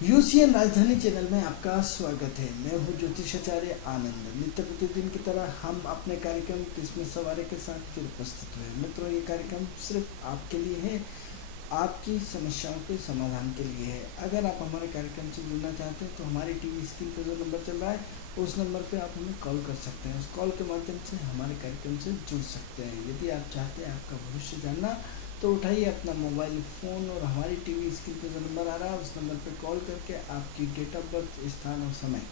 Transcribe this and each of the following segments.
UCN राजधानी channel में आपका स्वागत है। मैं हूं ज्योतिषाचार्य आनंद। नित्य प्रतिदिन की तरह हम अपने कार्यक्रम किस्में सवारी के साथ फिर उपस्थित हुए। मित्रों, ये कार्यक्रम सिर्फ आपके लिए है, आपकी समस्याओं के समाधान के लिए है। अगर आप हमारे कार्यक्रम से जुड़ना चाहते हैं तो हमारी टीवी स्क्रीन पर जो नंबर चल रहा है उस नंबर पर आप हमें कॉल कर सकते हैं। उस कॉल के माध्यम से हमारे कार्यक्रम से जुड़ सकते हैं। यदि आप चाहते हैं आपका भविष्य जानना तो उठाइए अपना मोबाइल फ़ोन और हमारी टीवी स्क्रीन पर जो नंबर आ रहा है उस नंबर पर कॉल करके आपकी डेट ऑफ बर्थ, स्थान और समय,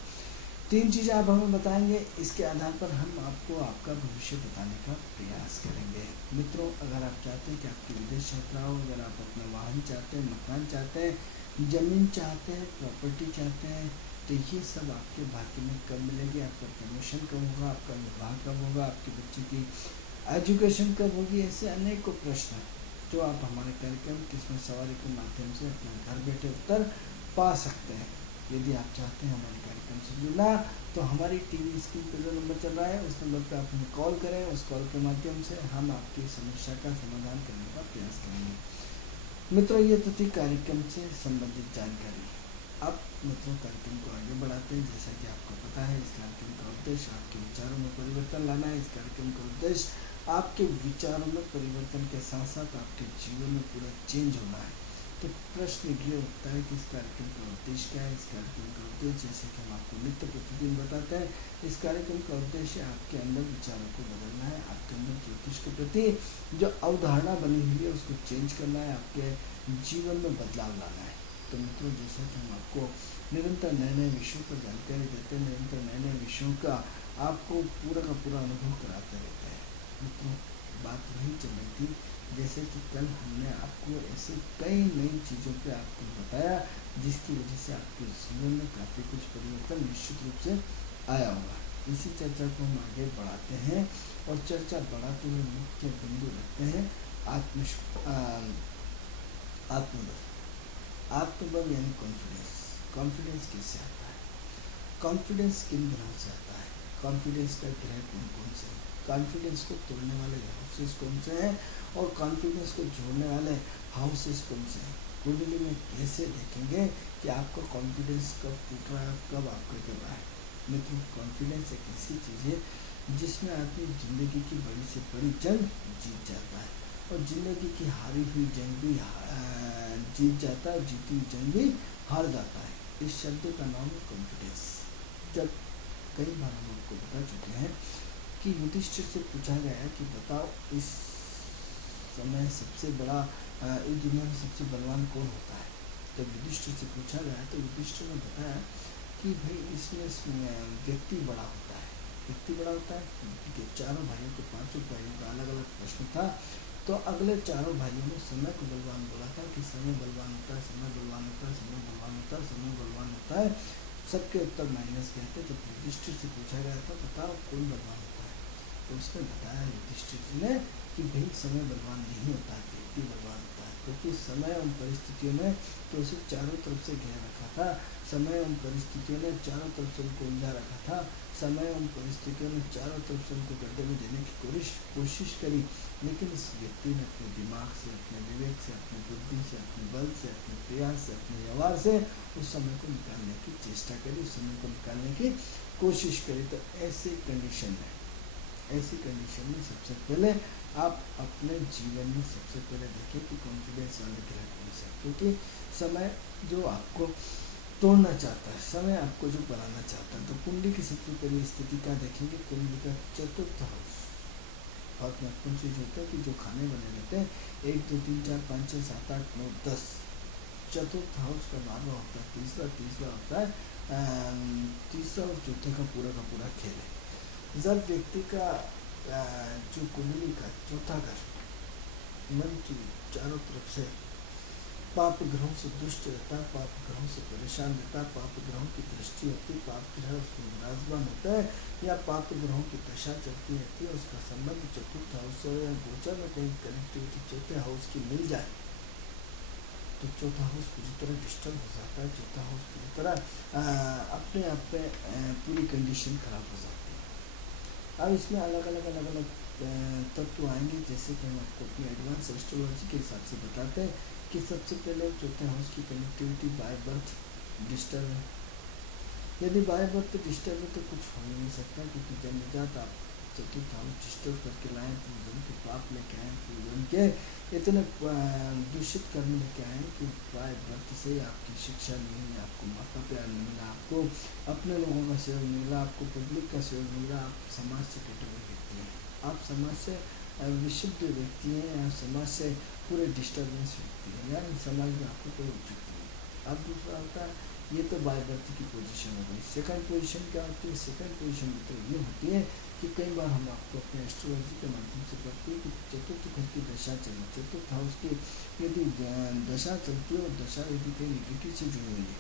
3 चीज़ें आप हमें बताएंगे। इसके आधार पर हम आपको आपका भविष्य बताने का प्रयास करेंगे। मित्रों, अगर आप चाहते हैं कि आपकी विदेश यात्रा हो, अगर आप अपना वाहन चाहते हैं, मकान चाहते हैं, ज़मीन चाहते हैं, प्रॉपर्टी चाहते हैं, तो ये सब आपके भाग्य में कब मिलेगी, आपका प्रमोशन कब होगा, आपका विवाह कब होगा, आपके बच्चे की एजुकेशन कब होगी, ऐसे अनेकों प्रश्न जो आप हमारे कार्यक्रम किस्में सवारी के माध्यम से अपने घर बैठे उत्तर पा सकते हैं। यदि आप चाहते हैं हमारे कार्यक्रम से जुड़ना तो हमारी टीवी स्क्रीन पर जो नंबर चल रहा है उस नंबर पर आप हमें कॉल करें। उस कॉल के माध्यम से हम आपकी समस्या का समाधान करने का प्रयास करेंगे। मित्रों, ये तो थी कार्यक्रम से संबंधित जानकारी। अब मित्रों, कार्यक्रम को आगे बढ़ाते हैं। जैसा कि आपको पता है, इस कार्यक्रम का उद्देश्य आपके विचारों में परिवर्तन लाना है। इस कार्यक्रम का उद्देश्य आपके विचारों में परिवर्तन के साथ साथ आपके जीवन में पूरा चेंज होना है। तो प्रश्न ये उठता है कि इस कार्यक्रम का उद्देश्य क्या है। इस कार्यक्रम का उद्देश्य, जैसे कि हम आपको नित्य प्रतिदिन बताते हैं, इस कार्यक्रम का उद्देश्य आपके अंदर विचारों को बदलना है। आपके अंदर ज्योतिष के प्रति जो अवधारणा बनी हुई है उसको चेंज करना है, आपके जीवन में बदलाव लाना है। तो मित्रों, जैसा कि हम आपको निरंतर नए नए विषयों पर जानकारी देते हैं, निरंतर नए नए विषयों का आपको पूरा का पूरा अनुभव कराते रहते हैं। मित्रों, बात वही चल रही थी जैसे कि कल हमने आपको ऐसे कई नई चीज़ों पे आपको बताया जिसकी वजह से आपके जीवन में काफ़ी कुछ परिवर्तन निश्चित रूप से आया होगा। इसी चर्चा को हम आगे बढ़ाते हैं और चर्चा बढ़ाते हुए मुख्य बिंदु रखते हैं आत्मबल। आत्मबल यानी कॉन्फिडेंस। कॉन्फिडेंस कैसे आता है, कॉन्फिडेंस किन ग्रहों से आता है, कॉन्फिडेंस का ग्रह कौन कौन से है, कॉन्फिडेंस को तोड़ने वाले हाउसेस कौन से हैं और कॉन्फिडेंस को जोड़ने वाले हाउसेस कौन से हैं। कुंडली में कैसे देखेंगे कि आपका कॉन्फिडेंस कब टूट रहा है, कब आपका गिर रहा है। मित्रों, कॉन्फिडेंस एक ऐसी चीज़ है जिसमें आदमी ज़िंदगी की बड़ी से बड़ी जंग जीत जाता है और ज़िंदगी की हारी हुई जंग भी जीत जाता है, जीती हुई जंग भी हार जाता है। इस शब्द का नाम है कॉन्फिडेंस। जब कई बार हम आपको बता चुके हैं कि युधिष्ठिर से पूछा गया है कि बताओ इस समय सबसे बड़ा इस दुनिया में सबसे बलवान कौन होता है। जब युधिष्ठिर से पूछा गया तो युधिष्ठिर ने बताया कि भाई इसमें व्यक्ति बड़ा होता है। व्यक्ति बड़ा होता है कि चारों भाइयों को, पांचों भाइयों का अलग अलग प्रश्न था। तो अगले चारों भाइयों ने समय को बलवान बोला था कि समय बलवान होता है, समय बलवान होता है, समय बलवान होता है, समय बलवान होता है। सबके उत्तर माइनस गए थे। जब युधिष्ठिर से पूछा गया था बताओ कौन बलवान होता है, तो उसने बताया युधिष्ठिर जी ने कि भाई समय बलवान नहीं होता है, व्यक्ति बलवान होता है। क्योंकि समय उन परिस्थितियों ने तो उसे चारों तरफ से घेर रखा था। समय उन परिस्थितियों ने चारों तरफ से उनको उलझा रखा था। समय उन परिस्थितियों ने चारों तरफ से उनको गड्ढे में देने की कोशिश करी। लेकिन इस व्यक्ति ने अपने दिमाग से, अपने विवेक से, अपनी बुद्धि से, अपने बल से, अपने प्रयास से, अपने व्यवहार से उस समय को निकालने की चेष्टा करी, उस समय को निकालने की कोशिश करी। तो ऐसी कंडीशन में सबसे पहले आप अपने जीवन में सबसे पहले देखें कि कॉन्फिडेंस वाले ग्रह कौन से, क्योंकि समय जो आपको तोड़ना चाहता है, समय आपको जो बनाना चाहता है। तो कुंडली की सबसे पहली स्थिति का देखेंगे, कुंडली का चतुर्थ हाउस बहुत महत्वपूर्ण चीज होता है कि जो खाने बने रहते हैं 1 2 3 4 5 6 7 8 9 10, चतुर्थ हाउस का 12वां होता है, तीसरा होता है तीसरा और चौथे का पूरा खेल है। जब व्यक्ति का जो कुंडली का चौथा घर मन की चारों तरफ से पाप ग्रहों से दुष्ट रहता है, पाप ग्रहों से परेशान रहता है, पाप ग्रहों की दृष्टि होती है, पाप ग्रह उसमें विराजमान होता है या पाप ग्रहों की दशा चलती रहती है, उसका संबंध चतुर्थ हाउस से या गोचर में कहीं कनेक्टिविटी चौथे हाउस की मिल जाए तो चौथा हाउस पूरी तरह डिस्टर्ब हो जाता है। चौथा हाउस पूरी तरह अपने आप में पूरी कंडीशन खराब हो जाती है। अब इसमें अलग अलग तत्व आएंगे, जैसे कि हम आपको अपनी एडवांस एस्ट्रोलॉजी के हिसाब से बताते हैं कि सबसे पहले चौथे हाउस की कनेक्टिविटी बाय बर्थ डिस्टर्ब है। यदि बाय बर्थ डिस्टर्ब है तो कुछ हो ही नहीं सकता, क्योंकि जन्मजात आप चतुर्थ हाउस डिस्टर्ब करके लाए, पूर्वजन्म के पाप लेके आए, पूर्वजन्म के इतने दूषित कर्म लेके आए कि बाय बर्थ से आपकी शिक्षा नहीं हुई, आपको माता प्यार नहीं मिला, आपको अपने लोगों का सहयोग नहीं मिला, आपको पब्लिक का सहयोग नहीं मिला, आप समाज से कटे हुए व्यक्ति हैं, आप समाज से विशुद्ध व्यक्ति हैं, आप समाज से पूरे डिस्टर्बेंस व्यक्ति हैं, यानी समाज में आपको कोई उचित नहीं। अब दूसरा होता है, ये तो बाय बर्थ की पोजीशन हो गई। सेकंड पोजीशन क्या होती है? सेकंड पोजीशन तो ये होती है कि कई बार हम आपको अपने एस्ट्रोलॉजी के माध्यम से बताते हैं कि चतुर्थ घर की दशा चली, चतुर्थ हाउस की यदि दशा चलती है और दशा यदि कहीं निगेटिव से जुड़ी हुई है,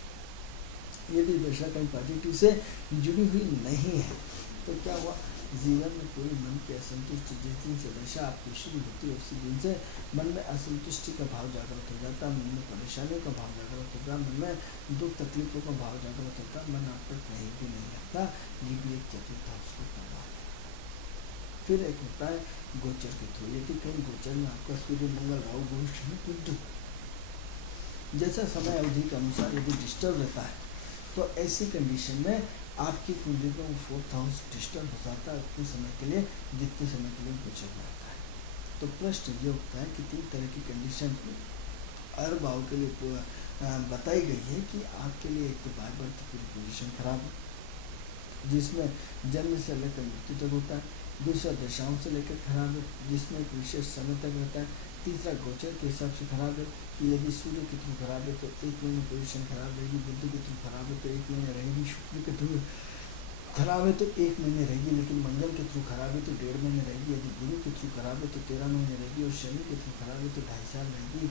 यदि दशा कहीं पॉजिटिव से जुड़ी हुई नहीं है, तो क्या हुआ? जीवन में कोई मन की असंतुष्टि, जिस दिन से दशा आपकी शुरू होती है उसी दिन से मन में असंतुष्टि का भाव जागृत हो जाता है, मन में परेशानी का भाव जागृत होता है, मन में दुख तकलीफों का भाव जागृत होता है, मन आप पर कहीं भी नहीं लगता। ये भी एक चतुर्थ हाउस का प्रभाव है। फिर एक होता है गोचर के थ्रू, यदि कहीं गोचर में आपका सूर्य मंगल राहु गोष्ठ में बुध जैसा समय अवधि के अनुसार यदि डिस्टर्ब रहता है, तो ऐसी कंडीशन में आपकी कुंडली को फोर्थ हाउस डिस्टर्ब हो जाता है उतने समय के लिए, जितने समय के लिए गोचर में रहता है। तो प्रश्न ये उठता है कि 3 तरह की कंडीशन हर भाव के लिए बताई गई है कि आपके लिए एक तो बाय बर्थ पूरी पोजीशन खराब है, जिसमें जन्म से लेकर मृत्यु तक होता है, दूसरा दशाओं से लेकर खराब है, जिसमें एक विशेष समय तक रहता है, तीसरा गोचर के हिसाब से खराब है कि यदि सूर्य के थ्रू खराब है तो 1 महीने पोजीशन खराब रहेगी, बुध के थ्रू खराब है तो 1 महीने रहेगी, शुक्र के थ्रू खराब है तो 1 महीने रहेगी, लेकिन मंगल के थ्रू खराब है तो 1.5 महीने रहेगी, यदि गुरु के थ्रू खराब है तो 13 महीने रहेगी, और शनि के थ्रू खराब है तो 2.5 साल रहेगी,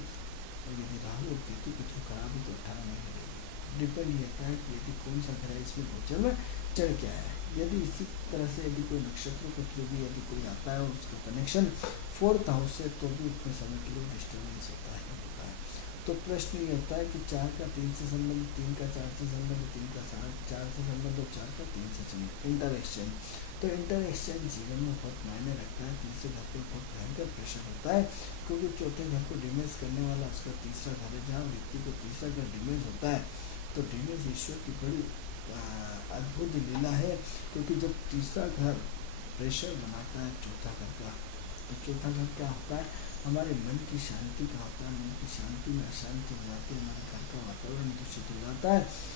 और यदि राहु और केतु के थ्रू खराब है तो 18 महीने रहेगी। डिपेंड रहता है कि यदि कौन सा ग्रह इसमें गोचर में चढ़ के आया है। यदि इसी तरह से यदि कोई नक्षत्रों के थ्रू भी यदि कोई आता है और उसका कनेक्शन फोर्थ हाउस से, तो भी उतने समय के लिए डिस्टर्बेंस होता है। तो प्रश्न ये होता है कि 4 का 3 से संबंध, 3 का 4 से संबंध, 3 का 4 से संबंध और 4 का 3 से संबंध, इंटर एक्सचेंज। तो इंटर एक्सचेंज जीवन में बहुत मायने रखता है। तीसरे घर पर बहुत भयंकर प्रेशर होता है, क्योंकि चौथे घर को डिमेज करने वाला उसका तीसरा घर है, जहाँ व्यक्ति को तीसरा घर डिमेज होता है। तो डिमेज ईश्वर की बड़ी अद्भुत लीला है, क्योंकि जब तीसरा घर प्रेशर बनाता है चौथा घर का, तो चौथा घर क्या होता है? हमारे मन की शांति का होता है। मन की शांति में अशांति हो जाती है, मन घर का वातावरण दूषित हो जाता है,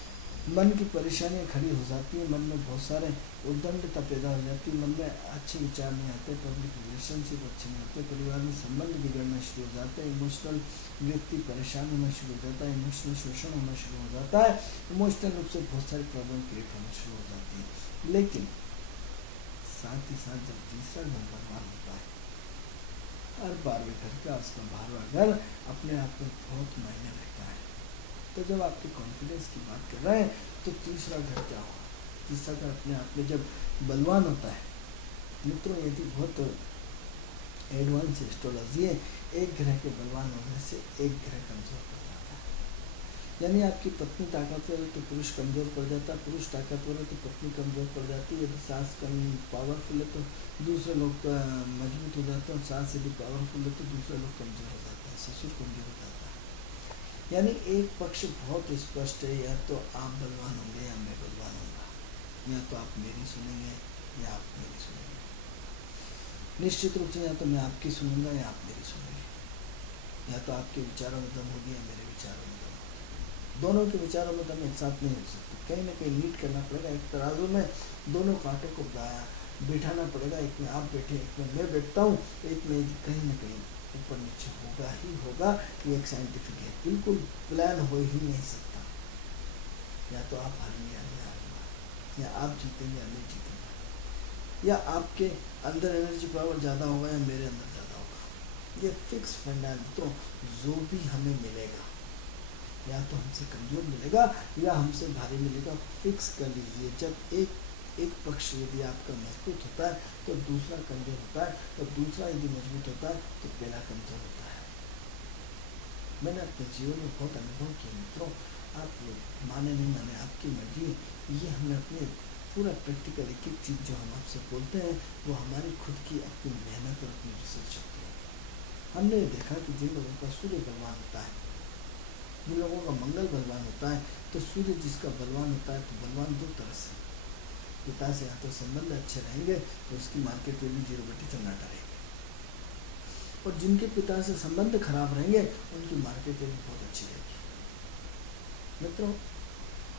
मन की परेशानियाँ खड़ी हो जाती है, मन में बहुत सारे उद्दंडता पैदा हो जाती है, मन में अच्छे विचार नहीं आते, पब्लिक रिलेशनशिप अच्छे नहीं होते, परिवार में संबंध बिगड़ना शुरू हो जाते हैं, इमोशनल व्यक्ति परेशान होना शुरू हो जाता है, इमोशनल शोषण होना शुरू हो जाता है, इमोशनल रूप से बहुत सारी प्रॉब्लम क्रिएट होना शुरू हो जाती है। लेकिन साथ ही साथ जब तीसरा घर भगवान होता है, हर 12वें घर का उसका 12वां घर अपने आप में बहुत मायने रखता है। तो जब आपके कॉन्फिडेंस की बात कर रहे हैं, तो तीसरा घर क्या होगा? तीसरा घर अपने आप में जब बलवान होता है, मित्रों यदि बहुत एडवांस एस्ट्रोलॉजी है, एक ग्रह के बलवान होने से एक ग्रह कमजोर पड़ जाता है। यानी आपकी पत्नी ताकतवर है तो पुरुष कमजोर पड़ जाता है, पुरुष ताकतवर है तो पत्नी कमजोर पड़ जाती है, यदि सास कम पावरफुल है तो दूसरे लोग मजबूत हो जाते हैं, और सास यदि पावरफुल है तो दूसरे लोग कमजोर हो जाते हैं, ससुर कमजोर हो जाता है। यानी एक पक्ष बहुत स्पष्ट है, या तो आप बलवान होंगे या मैं बलवान होऊंगा, या तो आप मेरी सुनेंगे या आप मेरी सुनेंगे। निश्चित रूप से या तो मैं आपकी सुनूंगा या आप मेरी सुनेंगे, या तो आपके विचारों में दम होगी या मेरे विचारों में दम होगी। दोनों के विचारों में दम एक साथ नहीं हो सकते, कहीं ना कहीं लीड करना पड़ेगा। एक तराजू में दोनों कांटों को बिठाना पड़ेगा, एक में आप बैठे एक में मैं बैठता हूँ, एक में कहीं ना कहीं ऊपर नीचे होगा ही होगा। ये एक साइंटिफिक है, बिल्कुल प्लान हो ही नहीं सकता। या तो आप हारेंगे या मैं हारूंगा, या आप जीतेंगे या मैं जीतूंगा, या आपके अंदर एनर्जी पावर ज़्यादा होगा या मेरे अंदर ज़्यादा होगा। ये फिक्स फंडामेंटल। तो जो भी हमें मिलेगा, या तो हमसे कमजोर मिलेगा या हमसे भारी मिलेगा, फिक्स कर लीजिए। जब एक पक्ष यदि आपका मजबूत होता है तो दूसरा कमजोर होता है, और दूसरा यदि मजबूत होता है तो पहला कमजोर होता है। मैंने अपने जीवन में बहुत अनुभव किया मित्रों, आप लोग माने नहीं माने आपकी मर्जी। ये हमने अपने पूरा प्रैक्टिकल एक एक चीज़ जो हम आपसे बोलते हैं वो हमारी खुद की अपनी मेहनत और अपनी रिसर्च होती है। हमने देखा कि जिन लोगों का सूर्य भगवान होता है जिन लोगों का मंगल बलवान होता है, तो सूर्य जिसका बलवान होता है, तो बलवान दो तरह से, पिता से या तो संबंध अच्छे रहेंगे तो उसकी मार्केट वैल्यू 0/सन्नाटा रहेगी, और जिनके पिता से संबंध खराब रहेंगे उनकी मार्केट वैल्यू बहुत अच्छी रहेगी। मित्रों,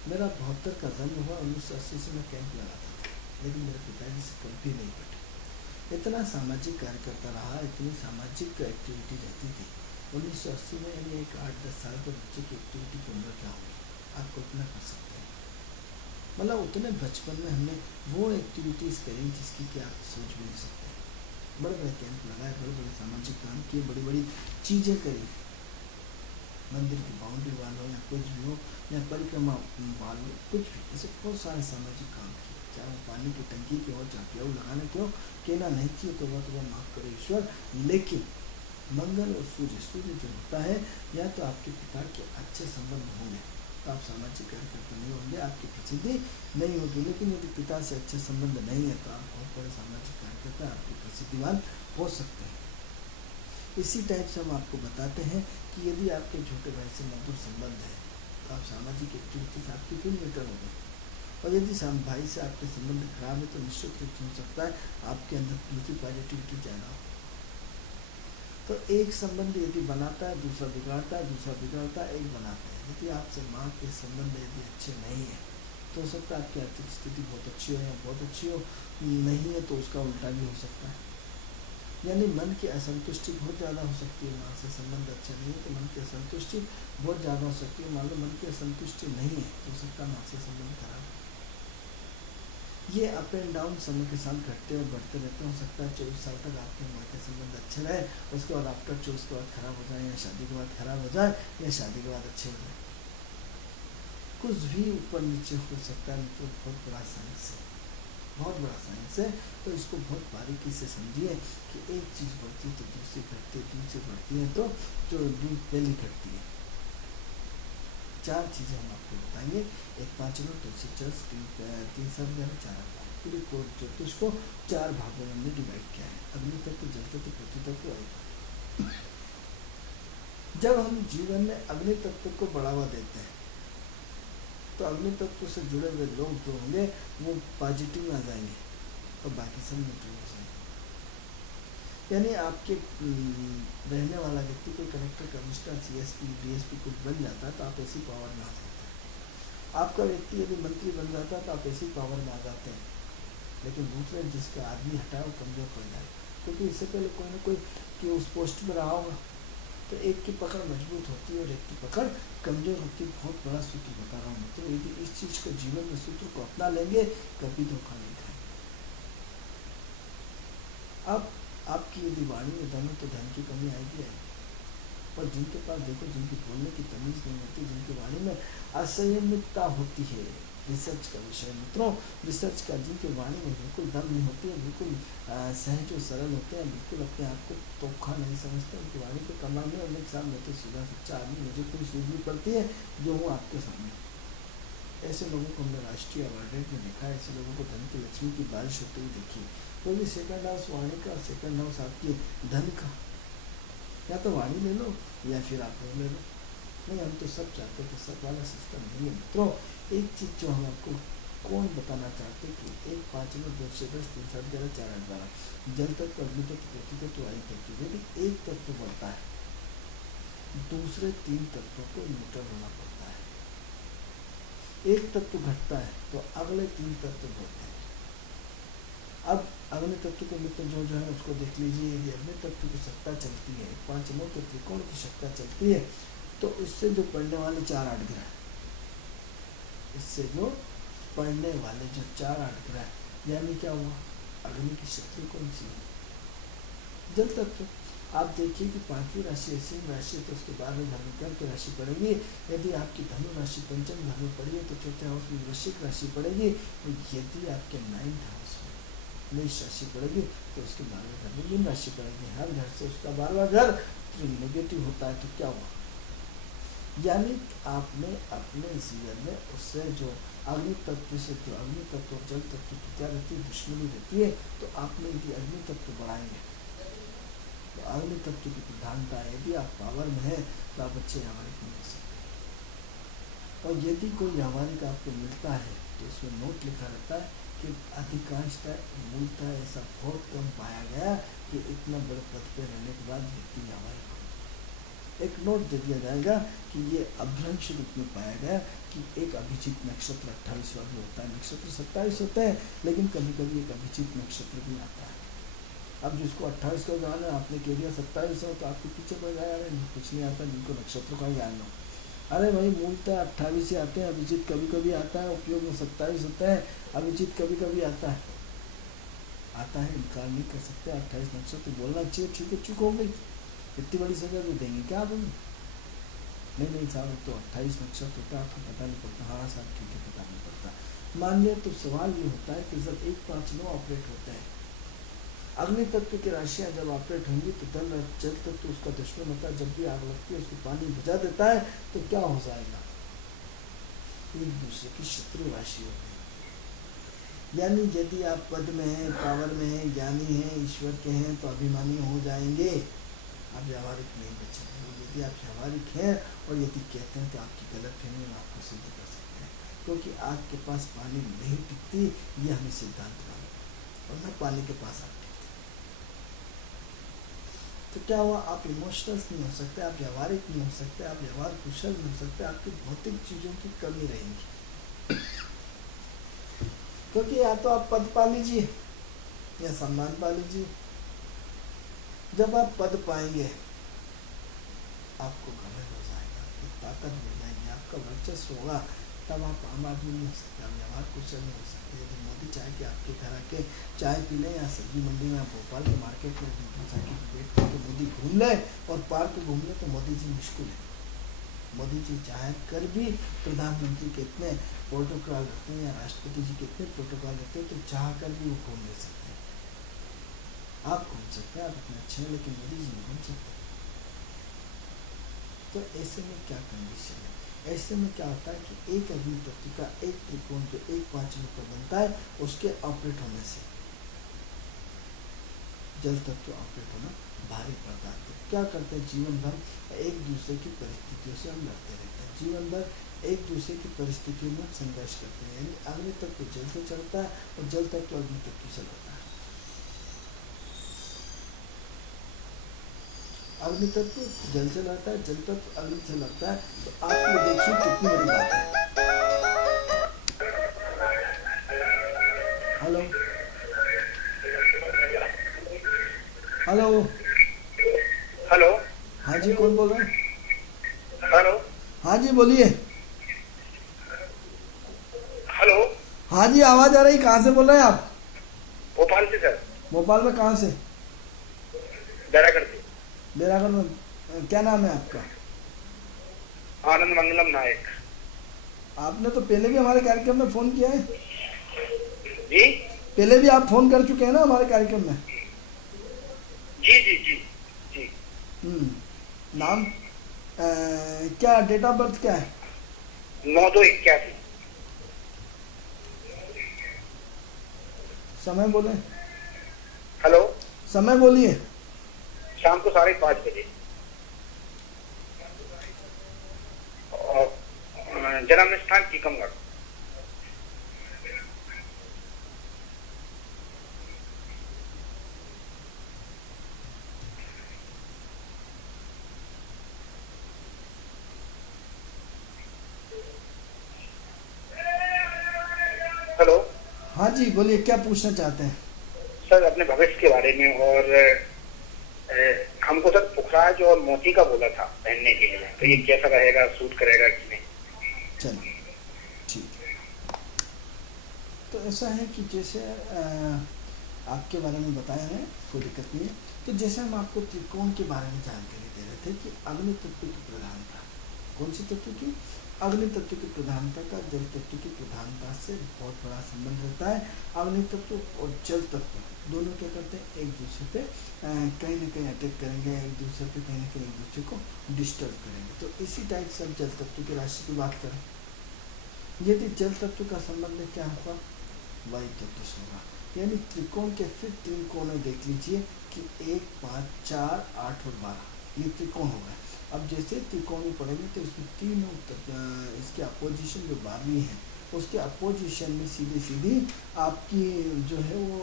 मेरा 72 का जन्म हुआ, 1980 से मैं कैंप लगाता था, लेकिन मेरे पिताजी से कभी नहीं पटी। इतना सामाजिक कार्य करता रहा, इतनी सामाजिक एक्टिविटी रहती थी। 1980 में यानी एक 8-10 साल के बच्चे की एक्टिविटी की उम्र क्या होगी, आप कल्पना कर सकते हैं। मतलब उतने बचपन में हमने वो एक्टिविटीज़ करी जिसकी कि आप सोच भी नहीं सकते। बड़े बड़े कैंप लगाए, बड़े बड़े सामाजिक काम किए, बड़ी बड़ी चीज़ें करी, मंदिर की बाउंड्री वाल हो या कुछ भी हो, या परिक्रमा वाल हो, कुछ भी, ऐसे बहुत सारे सामाजिक काम किए, चाहे वो पानी की टंकी के हो, चाहे प्याऊ लगाने के हो, कहना नहीं चाहिए तो वह माफ़ करो ईश्वर। लेकिन मंगल और सूर्य जो होता है, या तो आपके पिता के अच्छे संबंध होंगे तो आप सामाजिक कार्यकर्ता नहीं होंगे, आपकी प्रसिद्धि नहीं होगी। लेकिन यदि पिता से अच्छे संबंध नहीं है तो आप बहुत बड़े सामाजिक कार्यकर्ता, आपकी प्रसिद्धिवान हो सकते हैं। इसी टाइप से हम आपको बताते हैं कि यदि आपके छोटे भाई से मधुर संबंध है तो आप सामाजिक एक्टिविटीज आपकी फिर बेटर होगी, और यदि भाई से आपके संबंध खराब है तो निश्चित रूप से हो सकता है आपके अंदर दूसरी पॉजिटिविटी ज़्यादा हो। तो एक संबंध यदि बनाता है दूसरा बिगाड़ता है, दूसरा बिगाड़ता है एक बनाता है। यदि आपसे माँ के संबंध यदि अच्छे नहीं है तो हो सकता है आपकी आर्थिक स्थिति बहुत अच्छी हो या बहुत अच्छी हो, नहीं है तो उसका उल्टा भी हो सकता है। यानी मन की असंतुष्टि बहुत ज़्यादा हो सकती है, माँ से संबंध अच्छा नहीं है तो मन की असंतुष्टि बहुत ज़्यादा हो सकती है। मान लो मन की असंतुष्टि नहीं है तो हो सकता है माँ से संबंध खराब है। ये अप एंड डाउन समय के साथ घटते और बढ़ते रहते। हो सकता है 24 साल तक आपके माँ के संबंध अच्छे रहे, उसके बाद आफ्टर 24 के बाद खराब हो जाए, या शादी के बाद खराब हो जाए, या शादी के बाद अच्छे हो जाए। कुछ भी ऊपर नीचे हो सकता है। तो बहुत बड़ा साइंस है, बहुत बड़ा साइंस है। तो इसको बहुत बारीकी से समझिए कि एक चीज़ बढ़ती है तो दूसरी घटती है, दूसरी बढ़ती है तो जो पहली घटती है। 4 चीज़ें हम आपको बताएंगे, एक 5 मिनट, तुलसी चर्च, 3 सब 4 पूरी कोट ज्योतिष को 4 भागों में हमने डिवाइड किया है। अग्नि तत्व, जल तत्व, पृथ्वी तत्व, वायु तत्व। जब हम जीवन में अग्नि तत्व को बढ़ावा देते हैं तो अग्नि तत्व से जुड़े हुए लोग जो होंगे वो पॉजिटिव आ जाएंगे और बाकी सब नेगेटिव हो जाएंगे। यानी आपके रहने वाला व्यक्ति कोई कलेक्टर, कमिश्नर, CSP, DSP कुछ बन जाता है तो आप ऐसी पावर में आ सकते हैं। आपका व्यक्ति यदि मंत्री बन जाता है तो आप ऐसी पावर में आ जाते हैं। लेकिन दूसरे जिसका आदमी हटाए वो कमजोर पड़ जाए, क्योंकि इससे पहले कोई ना कोई कि उस पोस्ट पर रहा होगा। तो एक की पकड़ मजबूत होती है और एक की पकड़ कमजोर होती है। बहुत बड़ा सूत्र बता रहा हूँ। तो यदि इस चीज़ को जीवन में सूत्र को अपना लेंगे कभी धोखा नहीं खाएंगे। अब आपकी यदि वाणी में धन हो तो धन की कमी आएगी। और जिनके पास देखो, जिनकी बोलने की तमीज़ नहीं होती, जिनकी वाणी में असंयमितता होती है, रिसर्च का विषय मित्रों, रिसर्च का, जिनकी वाणी में बिल्कुल दम नहीं होती है, बिल्कुल सहज और सरल होते हैं, बिल्कुल अपने आप को तोखा नहीं समझते, उनकी वाणी के कमाल में उन्हें साथ में तो सीधा सच्चा आदमी मुझे कोई सूझनी पड़ती है जो हूँ आपके सामने। ऐसे लोगों को हमने राष्ट्रीय अवार्ड रेट में देखा है। ऐसे लोगों को धन की लक्ष्मी की बारिश होती हुई देखी। क्योंकि सेकंड हाउस वाणी का, सेकंड हाउस आपकी धन का, या तो वाणी ले लो या फिर आप ले लो। नहीं, हम तो सब चाहते कि सब वाला सिस्टम नहीं है मित्रों। एक चीज़ जो हम आपको कौन बताना चाहते कि एक 5 मिनट 2 से 10 3 7 11 4 8 12 जल तत्व, अग्नि तत्व, पृथ्वी तत्व, वायु तत्व। यदि एक तत्व बढ़ता है दूसरे 3 तत्वों को न्यूट्रल होना पड़ता है। एक तत्व घटता है तो अगले 3 तत्व बढ़ते हैं। अब अग्नि तत्व को मित्र जो है उसको देख लीजिए। यदि अग्नि तत्व की सत्ता चलती है, 5 मूल त्रिकोण की सत्ता चलती है, तो इससे जो पढ़ने वाले 4 8 ग्रह, इससे जो पढ़ने वाले जो 4 8 ग्रह, यानी क्या हुआ, अग्नि की शक्ति कौन सी है, जल तत्व। आप देखिए कि 5वीं राशि सिंह राशि तो उसके 12वें घर में कर्क राशि पड़ेगी। यदि आपकी धनु राशि पंचम घर में पड़ी है तो 4थे हाउस में वृश्चिक राशि पड़ेगी। और यदि आपके 9th हाउस में मेष राशि पड़ेगी तो उसके 12वें घर में मीन राशि पड़ेगी। हर घर से उसका 12वां घर नेगेटिव होता है तो क्या हुआ, यानी आपने अपने जीवन में उससे जो अग्नि तत्व से, जो अग्नि तत्व और जल तत्व की क्या रहती है, दुश्मनी रहती है। तो आपने यदि अग्नि तत्व बढ़ाएंगे तो अग्नि तत्व की प्रधानता है। यदि आप पावर में है तो आप अच्छे नागरिक नहीं हो सकते। और यदि कोई व्यावहारिक आपको मिलता है तो उसमें नोट लिखा रहता है कि अधिकांशतः मूलतः ऐसा बहुत कम पाया गया कि इतना बड़े पद पे रहने के बाद व्यक्ति व्यावहारिक हो। एक नोट दे दिया जाएगा कि ये अभ्रंश रूप में पाया गया कि एक अभिजीत नक्षत्र 28वां भी होता है, नक्षत्र 27 होते हैं, लेकिन कभी कभी एक अभिजीत नक्षत्र भी आता है। अब जिसको 28 का ज्ञान है, आपने कह दिया 27 हो तो आपके पीछे पड़ जाएगा, अरे कुछ नहीं आता, जिनको नक्षत्र का ज्ञान हो। अरे भाई मूलतः 28 ही आते हैं, अभिजीत कभी कभी आता है, उपयोग में 27 होता है, अभिजीत कभी कभी आता है, इनकार नहीं कर सकते। 28 नक्षत्र बोलना चाहिए, ठीक है, चुप हो गई, इतनी बड़ी सजा तो देंगे क्या आप? नहीं साहब, तो 28 नक्षत्र होता है, आपको पता नहीं पड़ता। हाँ साहब ठीक है, पता नहीं पड़ता, मान लिया। तो सवाल ये होता है कि जब 1 5 9 ऑपरेट होते हैं, अग्नि तत्व की राशियां जब ऑपरेट होंगी तो जल तत्व उसका दुश्मन होता है। जब भी आग लगती है उसको पानी बुझा देता है, तो क्या हो जाएगा? एक दूसरे की शत्रु राशि होगी। यानी यदि आप पद में हैं, पावर में हैं, ज्ञानी हैं, ईश्वर के हैं, तो अभिमानी हो जाएंगे, आप व्यावहारिक नहीं बचेंगे। यदि आप व्यावहारिक हैं और यदि कहते हैं तो आपकी गलत है, नहीं, आपको सिद्ध कर सकते हैं, क्योंकि आग के पास पानी नहीं टिकती, ये हमें सिद्धांत मालूम, और न पानी के पास आती। तो क्या हुआ? आप इमोशनल्स नहीं हो सकते, आप व्यावहारिक नहीं हो सकते, आप व्यवहार कुशल नहीं हो सकते, आपकी भौतिक चीजों की कमी रहेगी। क्योंकि या तो आप पद पा लीजिए या सम्मान पा लीजिए। जब आप पद पाएंगे आपको घमंड हो जाएगा, आपकी ताकत बढ़ जाएगी, आपका वर्चस्व होगा, तब आप आम आदमी नहीं हो सकते, आप व्यवहार कुशल नहीं हो सकते। यदि मोदी चाहे कि आपके घर आके चाय पी लें, या सब्जी मंडी में, भोपाल के मार्केट में जाके बैठ करके मोदी घूम ले और पार्क घूम ले, तो मोदी जी मुश्किल है। मोदी जी चाहे कर भी प्रधानमंत्री के इतने प्रोटोकॉल रखते हैं या राष्ट्रपति जी के इतने प्रोटोकॉल रखते हैं, तो चाह कर भी वो घूम नहीं सकते। आप घूम सकते हैं, आप इतने अच्छे हैं, लेकिन मोदी जी नहीं घूम सकते। तो ऐसे में क्या कंडीशन है? ऐसे में क्या होता है कि एक अग्नि तत्व का एक त्रिकोण जो 1 5 पर बनता है, उसके ऑपरेट होने से जल तत्व ऑपरेट होना भारी पड़ता है। तो क्या करते हैं? जीवन भर एक दूसरे की परिस्थितियों से हम लड़ते रहते हैं, जीवन भर एक दूसरे की परिस्थितियों में संघर्ष करते हैं। यानी अग्नि तत्व जल से चढ़ता है और जल तत्व अग्नि तत्व से लड़ता है। अग्नि तत्व जल से लड़ता है, जल तत्व अग्नि से लड़ता है। तो आप ये देखिए कितनी बड़ी बात है। हेलो हेलो हेलो, हाँ जी, कौन बोल रहे हैं? हेलो, हाँ जी बोलिए। हेलो, हाँ जी आवाज आ रही, कहाँ से बोल रहे हैं आप? भोपाल से सर। भोपाल में कहाँ से? बैरागढ़ से। बैरागढ़ में। क्या नाम है आपका? आनंद मंगलम नायक। आपने तो पहले भी हमारे कार्यक्रम में फोन किया है। जी पहले भी आप फोन कर चुके हैं ना हमारे कार्यक्रम में? जी जी जी जी। नाम क्या, डेट ऑफ बर्थ क्या है? 9/2/81। समय बोले। हेलो, समय बोलिए। शाम को 5:30 बजे। और जन्म स्थान टीकमगढ़। हेलो, हाँ जी बोलिए, क्या पूछना चाहते हैं? सर अपने भविष्य के बारे में, और हमको सर पुखराज और मोती का बोला था पहनने के लिए, तो ये कैसा रहेगा, सूट करेगा कि नहीं? चलिए ठीक है। तो ऐसा है कि जैसे आपके बारे में बताया है, कोई दिक्कत नहीं है। तो जैसे हम आपको त्रिकोण के बारे में जानकारी दे रहे थे कि अग्नि तत्व की प्रधानता, कौन सी तत्व की? अग्नि तत्व की प्रधानता का जल तत्व की प्रधानता से बहुत बड़ा संबंध रहता है। अग्नि तत्व और जल तत्व दोनों क्या करते हैं? एक दूसरे पे कहीं ना कहीं अटैक करेंगे, एक दूसरे पे कहीं ना कहीं एक दूसरे को डिस्टर्ब करेंगे। तो इसी टाइप से हम जल तत्व की राशि की बात करें, यदि जल तत्व का संबंध क्या होगा? वायु तत्व से होगा। यानी त्रिकोण के फिर 3 कोने देख लीजिए कि 1 5 4 8 और 12, ये त्रिकोण हो गए। अब जैसे त्रिकोण में पढ़ेंगे तो इसमें तीनों इसके अपोजिशन जो 12वीं है उसके अपोजिशन में सीधी सीधी आपकी जो है वो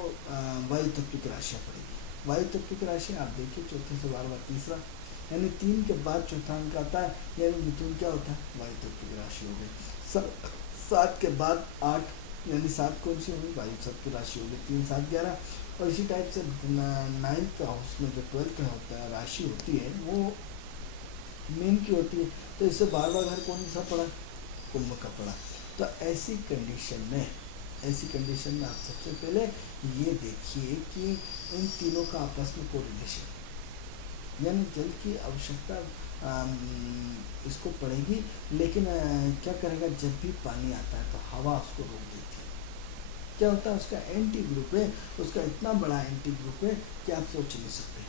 वायु तत्व की राशियाँ पड़ेगी। वायु तत्व की राशि आप देखिए चौथे से 12वां तीसरा, यानी 3 के बाद चौथा अंक आता है, यानी मिथुन क्या होता है वायु तत्व की राशि हो गई। 7 के बाद 8, यानी 7 कौन सी होगी वायु तत्व की राशि होगी, 3 7 11। और इसी टाइप से 9th हाउस में जो 12th होता है राशि होती है वो मीन की होती है, तो इससे 12वां घर कौन सा पड़ा, कुंभ का पड़ा। तो ऐसी कंडीशन में आप सबसे पहले ये देखिए कि इन तीनों का आपस में कोरिलेशन, यानी जल की आवश्यकता इसको पड़ेगी, लेकिन क्या करेगा, जब भी पानी आता है तो हवा उसको रोक देती है। क्या होता है, उसका एंटी ग्रुप है, उसका इतना बड़ा एंटी ग्रुप है कि आप सोच नहीं सकते।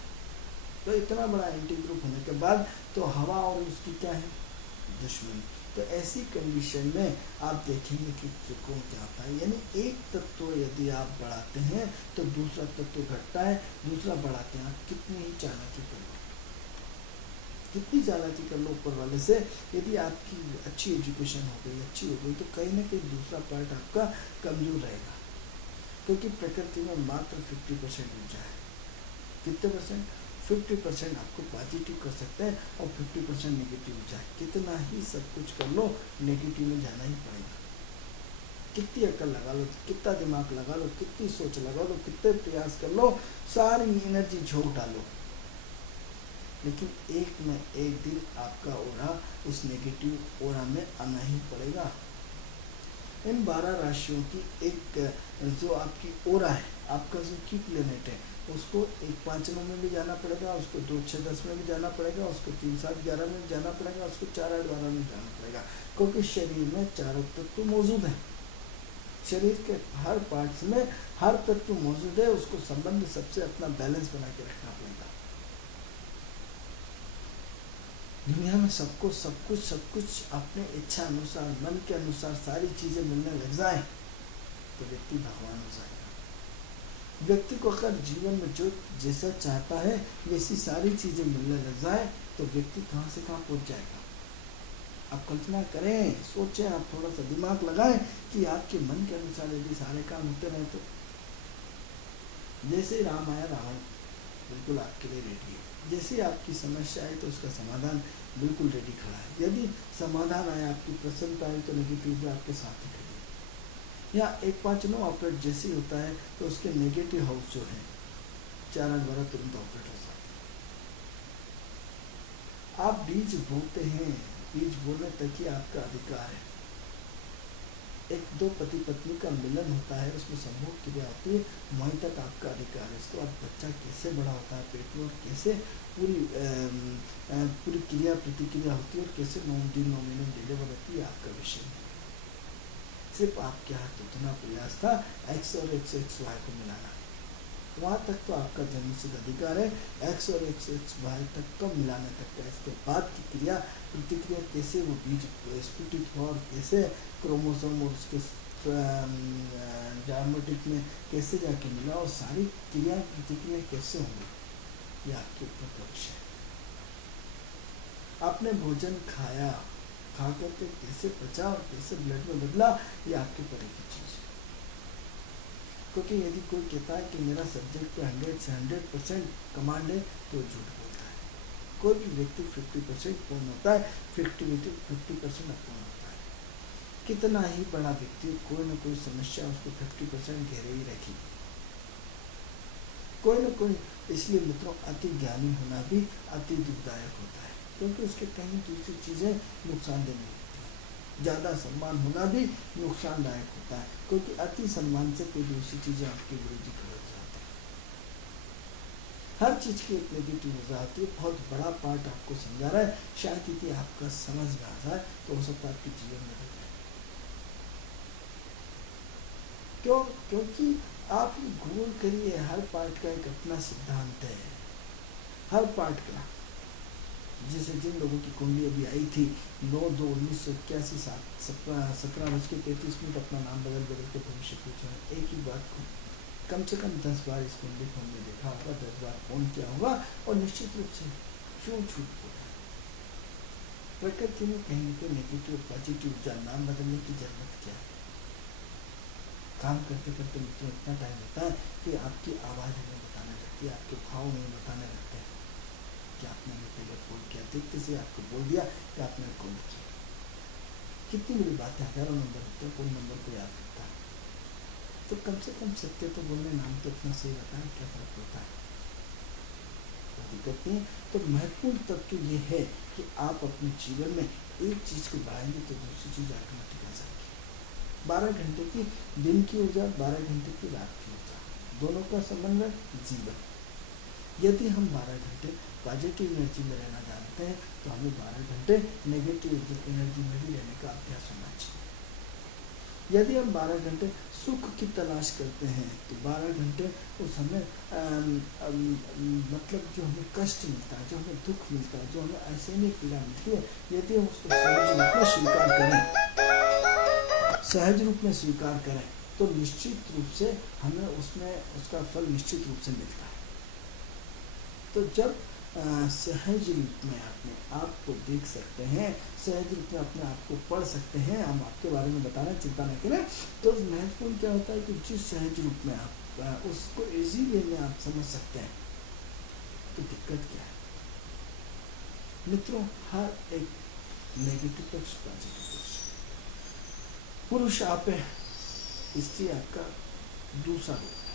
तो इतना बड़ा एंटी ग्रुप होने के बाद तो हवा और उसकी क्या है, दुश्मन। तो ऐसी कंडीशन में आप देखेंगे कि त्रिकोण क्या होता है, यानी एक तत्व यदि आप बढ़ाते हैं तो दूसरा तत्व घटता है, दूसरा बढ़ाते हैं। आप कितनी ही चालाकी कर लो, कितनी चालाकी कर लो ऊपर वाले से, यदि आपकी अच्छी एजुकेशन हो गई तो कहीं ना कहीं दूसरा पार्ट आपका कमजोर रहेगा, क्योंकि प्रकृति में मात्र 50% ऊर्जा है। कितने परसेंट, 50% आपको पॉजिटिव कर सकते हैं और 50% नेगेटिव ऊर्जा है। कितना ही सब कुछ कर लो नेगेटिव में जाना ही पड़ेगा। कितनी अकल लगा लो, कितना दिमाग लगा लो, कितनी सोच लगा लो, कितने प्रयास कर लो, सारी एनर्जी झोंक डालो, लेकिन एक न एक दिन आपका ओरा उस नेगेटिव ओरा में आना ही पड़ेगा। इन 12 राशियों की एक जो आपकी ओरा है, आपका जो की प्लेनेट है, उसको 1 5 9 में भी जाना पड़ेगा, उसको 2 6 10 में भी जाना पड़ेगा, उसको 3 7 11 में भी जाना पड़ेगा, उसको 4 8 12 में जाना पड़ेगा, क्योंकि शरीर में चारों तत्व मौजूद है। शरीर के हर पार्ट्स में हर तत्व मौजूद है, उसको संबंध सबसे अपना बैलेंस बना के रखना पड़ेगा। दुनिया में सब कुछ अपने इच्छा अनुसार, मन के अनुसार सारी चीजें मिलने लग जाए तो व्यक्ति भगवान हो जाएगा। व्यक्ति को अगर जीवन में जो जैसा चाहता है वैसी सारी चीजें मिलने लग जाए तो व्यक्ति कहाँ से कहाँ पहुंच जाएगा। आप कल्पना करें, सोचें, आप थोड़ा सा दिमाग लगाएं कि आपके मन के अनुसार यदि सारे काम होते रहे तो। जैसे राम आया, रावण बिल्कुल आपके लिए रेडी है। जैसे आपकी समस्या आई तो उसका समाधान बिल्कुल रेडी खड़ा है। यदि समाधान आया, आपकी प्रसन्नता आई तो नेगेटिव आपके साथ ही खड़ी है। या 1 5 9 ऑपरेट जैसे होता है तो उसके नेगेटिव हाउस जो है 4 8 12 तुरंत ऑपरेट हो जाता है। आप बीज बोते हैं, बीज बोने तक ही आपका अधिकार है। एक दो पति पत्नी का मिलन होता है, उसमें संभोग क्रिया होती है, वहीं तक आपका अधिकार है। इसके बाद बच्चा कैसे बड़ा होता है पेट में और कैसे पूरी क्रिया प्रतिक्रिया होती है और कैसे 9 दिन 9 महीने डिलीवर होती है, आपका विषय है। सिर्फ आपके हाथ उतना प्रयास था एक्स और एक्स एक्स वाई को मिलाना, वहाँ तक तो आपका जन्मसिद्ध अधिकार है। एक्स और एक्स एक्स वाई तक को मिलाने तक का। इसके बाद की क्रिया प्रतिक्रिया कैसे वो बीज स्फुटित हुआ और कैसे क्रोमोसोम और उसके जामेटिक में कैसे जाके मिला और सारी क्रिया प्रतिक्रिया कैसे होंगी, ये आपके ऊपर का विषय है। आपने भोजन खाया, खा करके कैसे पचा और कैसे ब्लड में बदला, ये आपके परे की चीज है। क्योंकि यदि कोई कहता है कि मेरा सब्जेक्ट पे 100 से 100% कमांड है तो झूठ बोलता है। कोई भी व्यक्ति 50% पूर्ण होता है, 50% अपूर्ण होता है। कितना ही बड़ा व्यक्ति, कोई ना कोई समस्या उसको 50% घेरे ही रखी, कोई ना कोई। इसलिए मित्रों, अति ज्ञानी होना भी अति दुखदायक होता है, क्योंकि उसके कहीं दूसरी चीजें नुकसानदेह नहीं होती। ज़्यादा सम्मान होना भी नुकसानदायक होता है, क्योंकि अति सम्मान से कोई दूसरी चीजें आपके विरोधी खड़े हो जाती है। हर चीज की एक नेगेटिव वजह आती है। बहुत बड़ा पार्ट आपको समझा रहा है, शायद यदि आपका समझ में आ जाए तो हो सकता है आपके जीवन में बदल जाए। क्यों? क्योंकि आप गौर करिए, हर पार्ट का एक अपना सिद्धांत है, हर पार्ट का। जैसे जिन लोगों की कुंडली अभी आई थी 9/2/1981 17:33 अपना नाम बदल के भविष्य पूछा, एक ही बात को कम से कम 10 बार इस कुंडली को हमने देखा होगा, 10 बार फोन किया होगा और निश्चित रूप से क्यों झूठ बोला। प्रकृति में कहीं पे नेगेटिव पॉजिटिव ऊर्जा नाम बदलने की जरूरत क्या है? काम करते करते मित्रों इतना टाइम होता है कि आपकी आवाज़ हमें बताने लगती है, आपके भाव हमें बताने लगते हैं कि आपने हमें पहले कॉल किया, देखते से आपको बोल दिया कि आपने कॉल किया। कितनी बड़ी बात है, हजारों नंबर होते हैं, कौन नंबर को याद रखता है? तो कम से कम सत्य तो बोलने, नाम तो इतना सही बताएं, क्या फर्क पड़ता है? दिक्कत नहीं है। तो महत्वपूर्ण तथ्य ये है कि आप अपने जीवन में एक चीज को बढ़ाएंगे तो दूसरी चीज ऑटोमेटिक आ जाएगी। 12 घंटे की दिन की ऊर्जा, 12 घंटे की रात की ऊर्जा, दोनों का समन्वय जीवन। यदि हम 12 घंटे पॉजिटिव एनर्जी में रहना जानते हैं तो हमें 12 घंटे नेगेटिव एनर्जी में भी रहने का अभ्यास होना चाहिए। यदि हम 12 घंटे सुख की तलाश करते हैं तो 12 घंटे उस हमें मतलब जो हमें कष्ट मिलता है, जो हमें दुख मिलता है, जो हमें असहनीय पीड़ा मिलती है, यदि हम उसको सहज रूप में स्वीकार करें, सहज रूप में स्वीकार करें तो निश्चित रूप से हमें उसमें उसका फल निश्चित रूप से मिलता है। तो जब सहज रूप में अपने आप को देख सकते हैं, सहज रूप में अपने आप को पढ़ सकते हैं, हम आपके बारे में बता रहे हैं, चिंता न करें। तो महत्वपूर्ण क्या होता है कि जिस सहज रूप में आप उसको इजी वे में आप समझ सकते हैं तो दिक्कत क्या है मित्रों? हर एक नेगेटिव पक्ष, पॉजिटिव पक्ष, पुरुष आप है, स्त्री आपका दूसरा रूप है,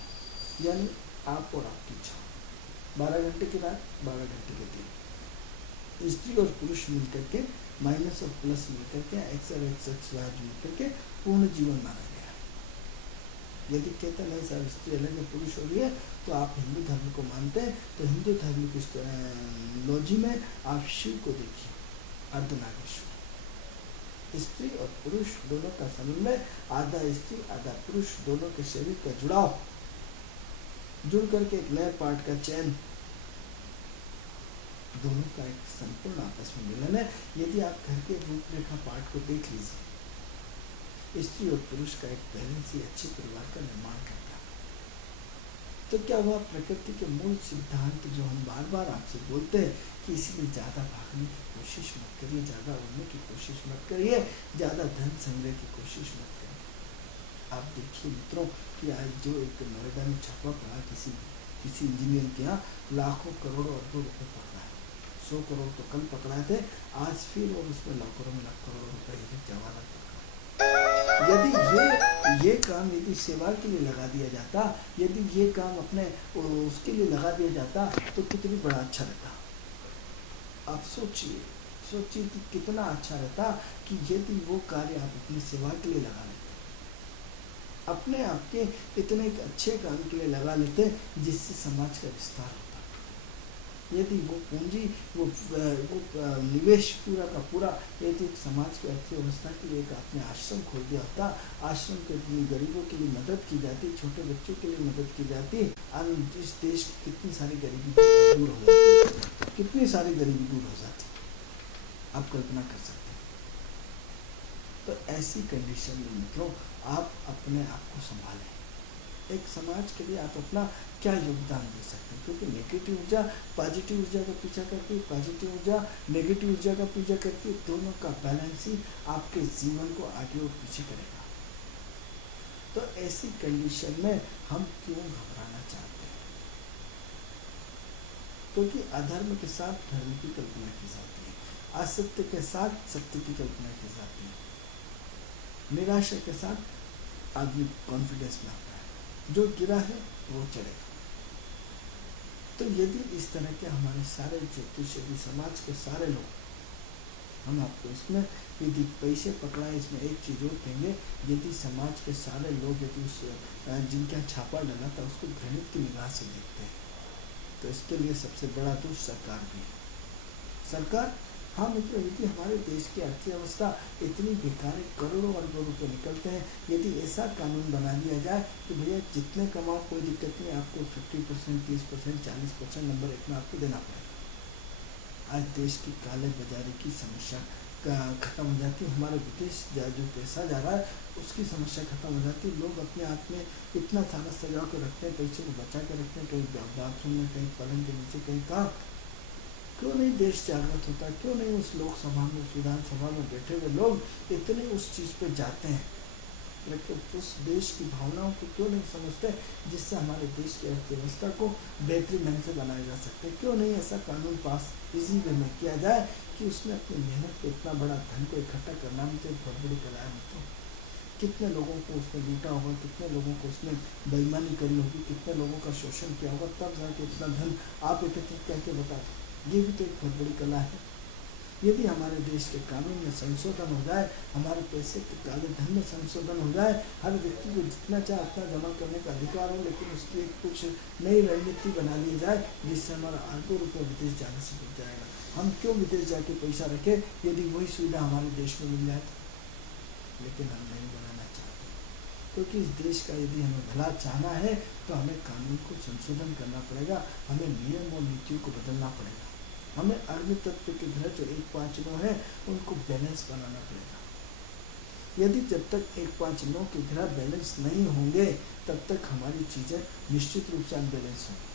यानी आप और आपकी इच्छा। 12 घंटे की रात, 12 घंटे के दिन, स्त्री और पुरुष मिलकर के, माइनस और प्लस मिलकर के, एक्स और एक्स मिलकर के पूर्ण जीवन माना गया। यदि कहते नहीं सर स्त्री अलग है पुरुष हो रही है तो आप हिंदू धर्म को मानते हैं, तो हिंदू धर्म की लॉजी में आप शिव को देखिए, अर्धनारीश्वर। स्त्री और पुरुष दोनों का समन्वय, आधा स्त्री आधा पुरुष, दोनों के शरीर का जुड़ाव, जुड़ करके एक नए पार्ट का चयन, दोनों का एक संपूर्ण आपस में मिलन है। यदि आप घर के रूपरेखा पार्ट को देख लीजिए, स्त्री और पुरुष का एक पहले से अच्छे परिवार का निर्माण करता है। तो क्या हुआ? प्रकृति के मूल सिद्धांत जो हम बार बार आपसे बोलते हैं कि इसलिए ज्यादा भागने की कोशिश मत करिए, ज्यादा उड़ने की कोशिश मत करिए, ज्यादा धन संग्रह की कोशिश मत करिए। आप देखिए मित्रों कि आज जो एक नोएडा में छापा पड़ा, किसी इंजीनियर के यहाँ लाखों करोड़ों अरबों रुपए पकड़ा है। 100 करोड़ तो कल पकड़ाए थे, आज फिर और उसमें लाखों लाख करोड़ रुपए जवाहर पकड़ा। यदि ये काम यदि सेवा के लिए लगा दिया जाता, यदि ये काम अपने उसके लिए लगा दिया जाता तो कितनी बड़ा अच्छा रहता। आप सोचिए कि कितना अच्छा रहता कि यदि वो कार्य आप अपनी सेवा के लिए लगा लेते, अपने आप के इतने अच्छे काम के लिए लगा लेते जिससे समाज का विस्तार होता। यदि वो पूंजी, वो निवेश पूरा का पूरा यदि समाज की अर्थव्यवस्था के लिए एक आपने आश्रम खोल दिया होता, आश्रम के गरीबों के लिए मदद की जाती, छोटे बच्चों के लिए मदद की जाती, इस देश की कितनी सारी गरीबी दूर हो जाती, कितनी सारी गरीबी दूर हो जाती, आप कल्पना कर सकते हैं। तो ऐसी कंडीशन में मित्रों आप अपने आप को संभालें। एक समाज के लिए आप अपना क्या योगदान दे सकते हैं, क्योंकि नेगेटिव ऊर्जा पॉजिटिव ऊर्जा का पीछा करती है, पॉजिटिव ऊर्जा नेगेटिव ऊर्जा का पीछा करती है। दोनों का बैलेंस ही आपके जीवन को आगे और पीछे करेगा। तो ऐसी कंडीशन में हम क्यों घबराना चाहते हैं? क्योंकि अधर्म के साथ धर्म की कल्पना की जाती है, असत्य के साथ सत्य की कल्पना की जाती है, निराशा के साथ आदमी कॉन्फिडेंस में आता है, जो गिरा है वो चढ़ेगा। तो यदि इस तरह के हमारे सारे ज्योतिष, यदि समाज के सारे लोग, हम आपको इसमें यदि पैसे पकड़ाए, इसमें एक चीज और कहेंगे, यदि समाज के सारे लोग यदि उस जिनका छापा डला था उसको घृणित की निगाह से देखते हैं, तो इसके लिए सबसे बड़ा दोष सरकार भी है। सरकार, हाँ मित्रों, यदि हमारे देश की अर्थव्यवस्था इतनी बेकार है, करोड़ों अरबों रुपए निकलते हैं, यदि ऐसा कानून बना दिया जाए कि भैया जितने कमाओ कोई दिक्कत नहीं, आपको 50%, 30%, 40% नंबर इतना आपको देना पड़ेगा। आज देश की काले बाजारी की समस्या खत्म हो जाती है, हमारे विदेश जो पैसा जा रहा है उसकी समस्या खत्म हो जाती है। लोग अपने आप में इतना सारा सजा के रखते हैं, पैसे को बचा के रखते हैं, कहीं बाथरूम में, कहीं पलंग के नीचे, कहीं कहाँ, क्यों नहीं देश जागृत होता, क्यों नहीं उस लोकसभा में, विधानसभा में बैठे हुए लोग इतने उस चीज़ पे जाते हैं, लेकिन उस देश की भावनाओं को क्यों नहीं समझते जिससे हमारे देश की अर्थव्यवस्था को बेहतरीन ढंग से बनाया जा सकता है। क्यों नहीं ऐसा कानून पास इजी वे में किया जाए कि उसने अपनी मेहनत पे इतना बड़ा धन को इकट्ठा करना भी तो एक बहुत बड़ी कला है। तो कितने लोगों को उसने लूटा होगा, कितने लोगों को उसने बेईमानी करी होगी, कितने लोगों का शोषण किया होगा, तब जाके इतना धन आप एकत्रित करके बताते। ये भी तो एक बहुत बड़ी कला है। यदि हमारे देश के कानून में संशोधन हो जाए, हमारे पैसे के काले धन में संशोधन हो जाए, हर व्यक्ति को जितना चाहे उतना जमा करने का अधिकार हो, लेकिन उसकी एक कुछ नई रणनीति बना ली जाए जिससे हमारा अरबों रुपये विदेश जाने से रुक जाएगा। हम क्यों विदेश जाके पैसा रखें यदि वही सुविधा हमारे देश में मिल जाए तो? लेकिन हम नहीं बनाना चाहते, क्योंकि इस देश का यदि हमें भला चाहना है तो हमें कानून को संशोधन करना पड़ेगा, हमें नियम और नीतियों को बदलना पड़ेगा, हमें अर्ध तत्व के घर जो 1-5-9 है उनको बैलेंस बनाना पड़ेगा। यदि जब तक 1-5-9 के ग्रह बैलेंस नहीं होंगे तब तक हमारी चीज़ें निश्चित रूप से अनबैलेंस होंगी।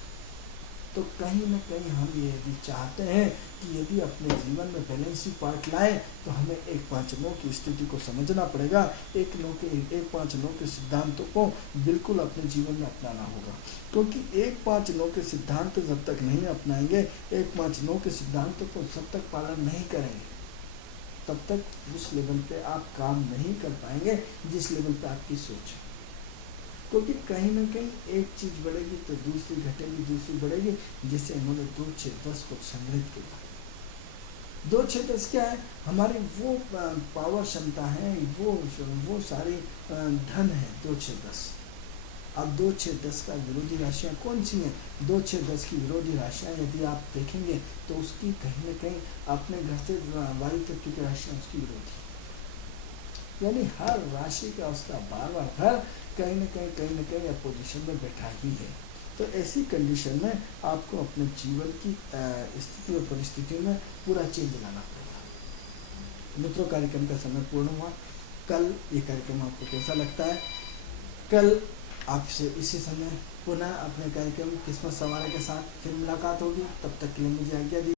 तो कहीं ना कहीं हम ये यदि चाहते हैं कि यदि अपने जीवन में बैलेंसिंग पार्ट लाए तो हमें 1-5-9 की स्थिति को समझना पड़ेगा, 1-5-9 के सिद्धांतों को बिल्कुल अपने जीवन में अपनाना होगा। क्योंकि 1-5-9 के सिद्धांत जब तक नहीं अपनाएंगे, 1-5-9 के सिद्धांतों को जब तक पालन नहीं करेंगे, तब तक उस लेवल पे आप काम नहीं कर पाएंगे जिस लेवल पे आपकी सोच है। क्योंकि कहीं ना कहीं एक चीज़ बढ़ेगी तो दूसरी घटेगी, दूसरी बढ़ेगी, जिससे इन्होंने 2-6-10 को संग्रहित किया। 2-6-10 क्या है? हमारी वो पावर क्षमता है, वो सारी धन है 2-6-10। अब 2-6-10 का विरोधी राशियाँ कौन सी हैं? 2-6-10 की विरोधी राशियाँ यदि आप देखेंगे तो उसकी कहीं ना कहीं अपने घर से वायु तत्व की राशियाँ उसकी विरोधी, यानी हर राशि का उसका 12वां घर कहीं ना कहीं अपोजिशन में बैठा ही है। तो ऐसी कंडीशन में आपको अपने जीवन की स्थिति और परिस्थिति में पूरा चेंज लाना पड़ेगा। मित्रों, कार्यक्रम का समय पूर्ण हुआ। कल ये कार्यक्रम आपको कैसा लगता है? कल आपसे इसी समय पुनः अपने कार्यक्रम किस्मत सवार के साथ फिर मुलाकात होगी। तब तक के लिए मुझे आज्ञा दीजिए।